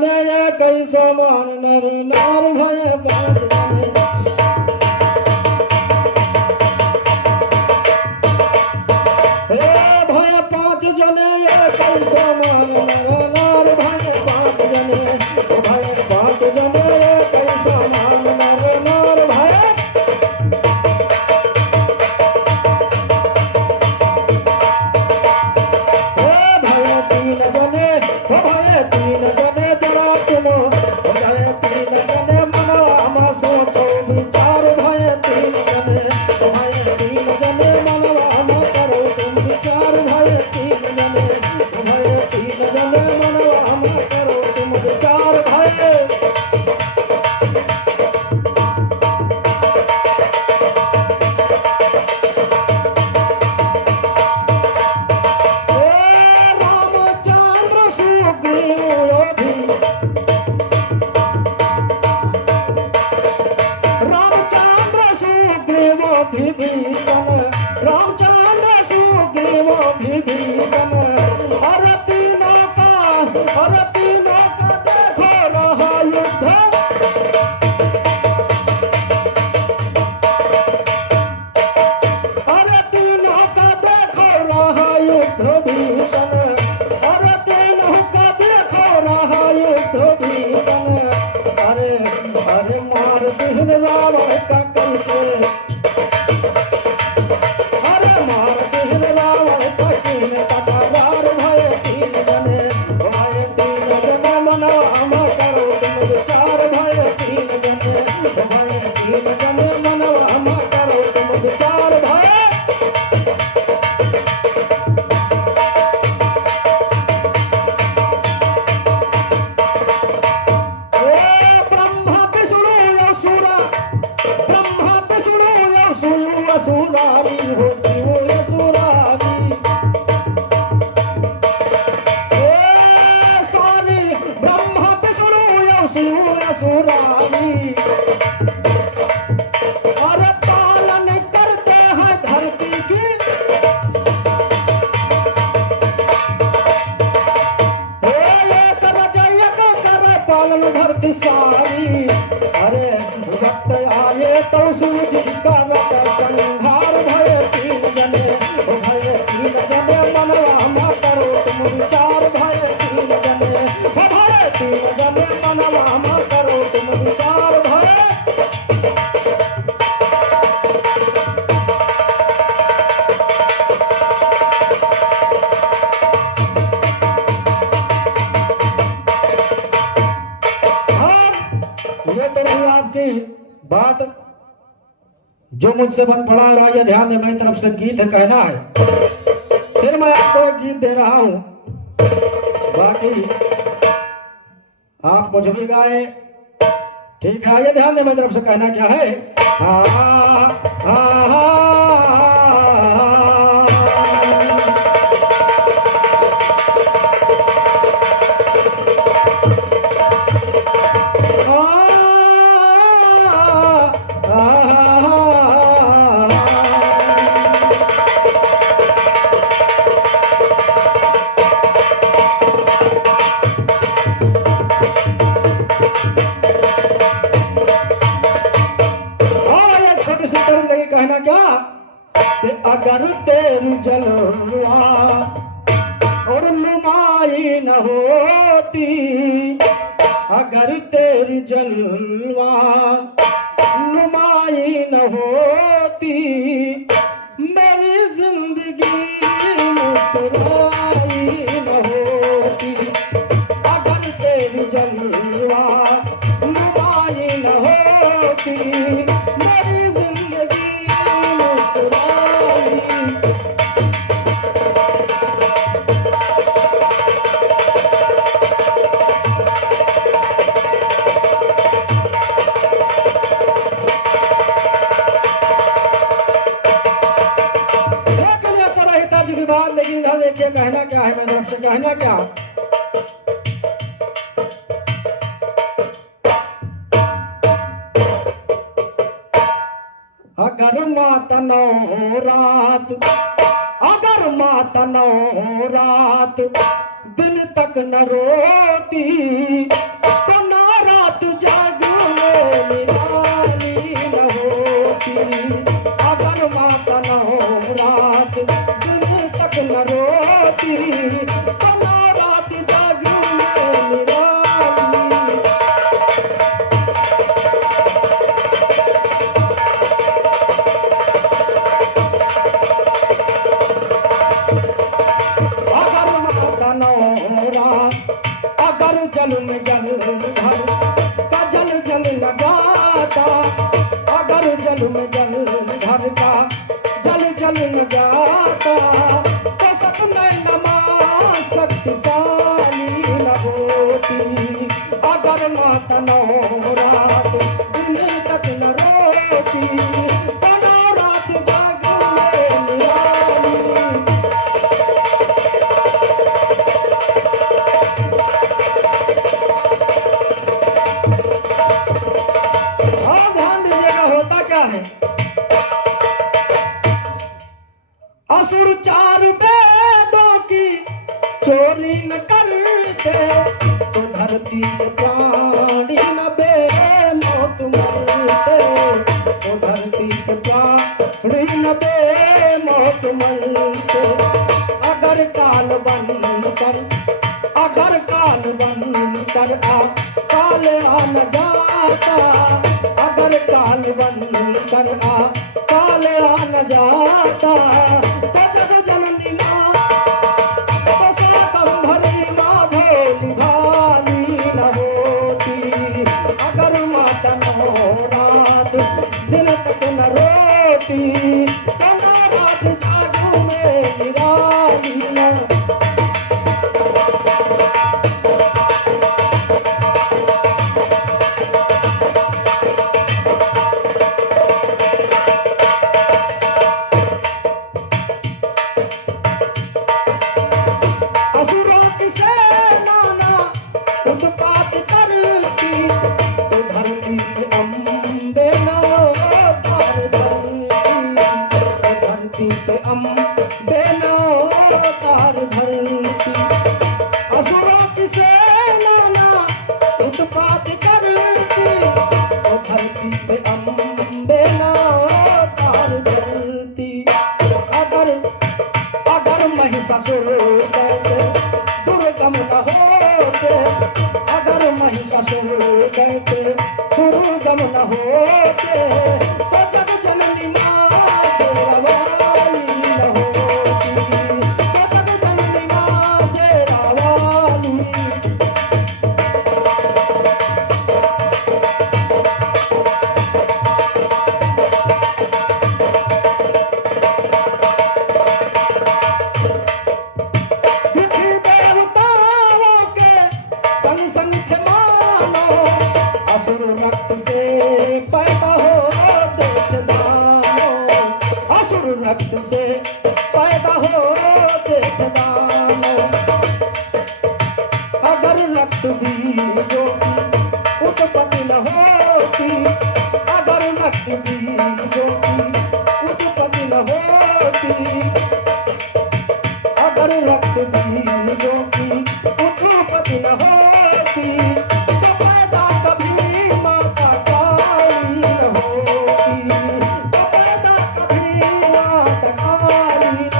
जने कैसा मान नर नार भय पाँच जने भय पाँच जने कैसा मान नर नार भय पाँच जने भय पाँच जने कैसा मान नर नार भय तीन जने जरा तुम भय तीन जने मनवा सोचो विचार भय तीन जने मनवा करो तुम विचार भय तीन जने मनवा करो तुम विचार भय विभीषण रामचंद्र सुग्रीव विभीषण हर तीनों का देखो रहा युद्ध हर तीनों का देखो रहा युद्ध भीषण हर तीनों का देखो रहा युद्ध भीषण अरे अरे मार दिन रावण का कल के असुरारी हो शिव असुरारी सारी ब्रह्मा विष्णु शिव असुरारी और पालन करते हैं धरती की एक रचयक कर पालन धरती सारी अरे वक्त आए तो सूझ कर संहार भय तीन जने मनवा करो तुम विचार भय तीन जने मनवा करो तुम विचार भय ये तो नहीं आपकी बात जो मुझसे बन पड़ा रहा है ध्यान दे मेरी तरफ से गीत है कहना है फिर मैं आपको एक गीत दे रहा हूं बाकी आप कुछ भी गाए ठीक है ये ध्यान दे मेरी तरफ से कहना क्या है कहना क्या कि अगर तेरी जलवा और नुमाई न होती अगर तेरी जलवा नुमाई न होती मेरी जिंदगी मुस्कुराई न होती अगर तेरी जलवा नुमाई न होती मेरी जिंदगी लेकिन इधर देखिए कहना क्या है मैंने आपसे कहना क्या अगर माता नौ रात अगर माता 9 रात दिन तक न रोती जल में जल भर का जल जल न जाता, अगर जल में जल भर का जल जल न जाता, तो सपने नमा शक्तिशाली न होती। अगर मात न हो रात दिन तक न रोती, तो न रात जाग में निराली। और ध्यान दीजिएगा होता क्या है, असुर चार वेदों की चोरी न करते, तो धरती पे प्राणी न बेमौत मरते, तो धरती पे प्राणी न बेमौत मरते। अगर काल बन कर, अगर काल बन कर काल आ न जाता, अगर काल बन कर काल आ न जाता, तो जग जननी माँ तो शाकंभरी माँ भोली भाली न होती। अगर माता न हो रात दिन तक न रोती, तो न रात जाग में निराली न। उत्पात करती, तो धरती पे अम्बे न तार धरती, तो धरती पे अम्बे न तार धरती। असुरों की सेना न उत्पात करती, तो धरती पे अम्बे न तार धरती। अगर अगर महिषासुर कहते दुर्गम न होते, अगर महिषासुर कहते दुर्गम न होते, तो जग जननी माँ शेरावाली न होती, तो जग जननी माँ शेरावाली। संग संग थे मानो, असुर रक्त से पैदा होते थे दानो, असुर रक्त से पैदा होते थे दानो। अगर रक्त बीजों की उत्पत्ति न होती, अगर रक्त बीजों की उत्पत्ति न होती, अगर रक्त बीजों की उत्पत्ति न होती, तो पैदा कभी माता काली न होती, तो पैदा कभी माता काली न।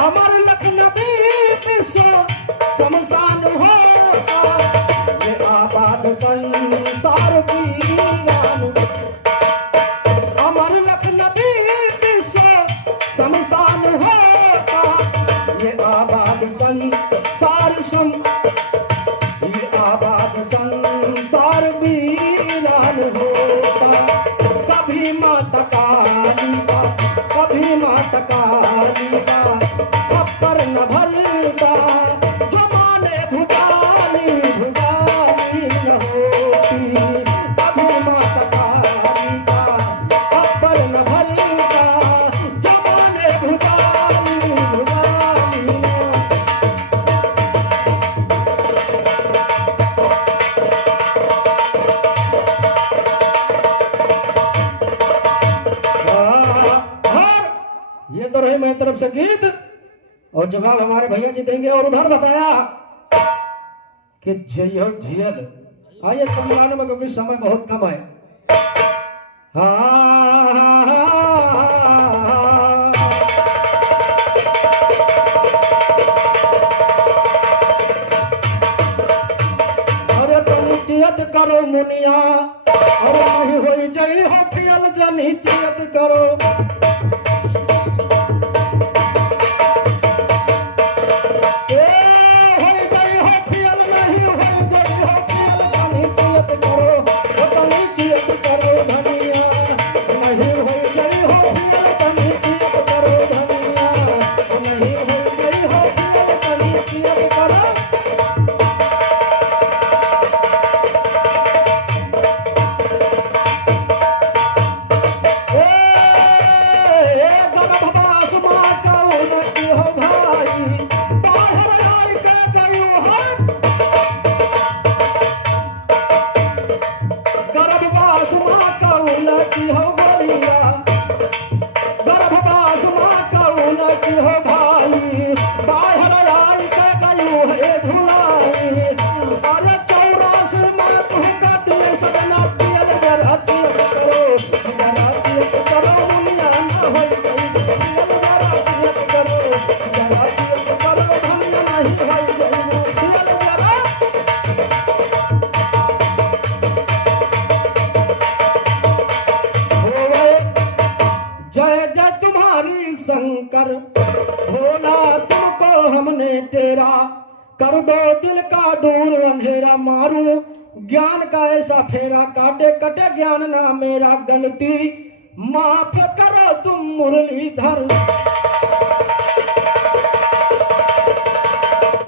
अमर लखनवी विश्व शमशान होता, ये आबाद संसार वीरान। अमर लखनवी विश्व शमशान होता, ये आबाद संसार ये आबाद संसार वीरान होता। कभी माता काली का, कभी माता काली का खप्पर न भरता, जो माने भुजाली भुजाली न होती। कभी माता काली का खप्पर न भरता, जो माने भुजाली भुजाली न। ये तो रही मेरी तरफ से गीत, और जवाब हमारे भैया जी देंगे। और उधर बताया कि जय झियल। आइए सम्मान में, क्योंकि समय बहुत कम है। अरे चियत करो मुनिया और नहीं होई जई हो फियल जनी चियत करो होई जई हो फियल नहीं होई जई हो फियल जनी चियत करो ओ तनी चियत करो धनिया नहीं होई जई हो फियल तनी चियत करो धनिया नहीं होई जई हो फियल तनी चियत करो शंकर भोला तुमको हमने तेरा कर दो दिल का दूर अंधेरा मारू ज्ञान का ऐसा फेरा काटे कटे ज्ञान ना मेरा गलती माफ करो तुम मुरलीधर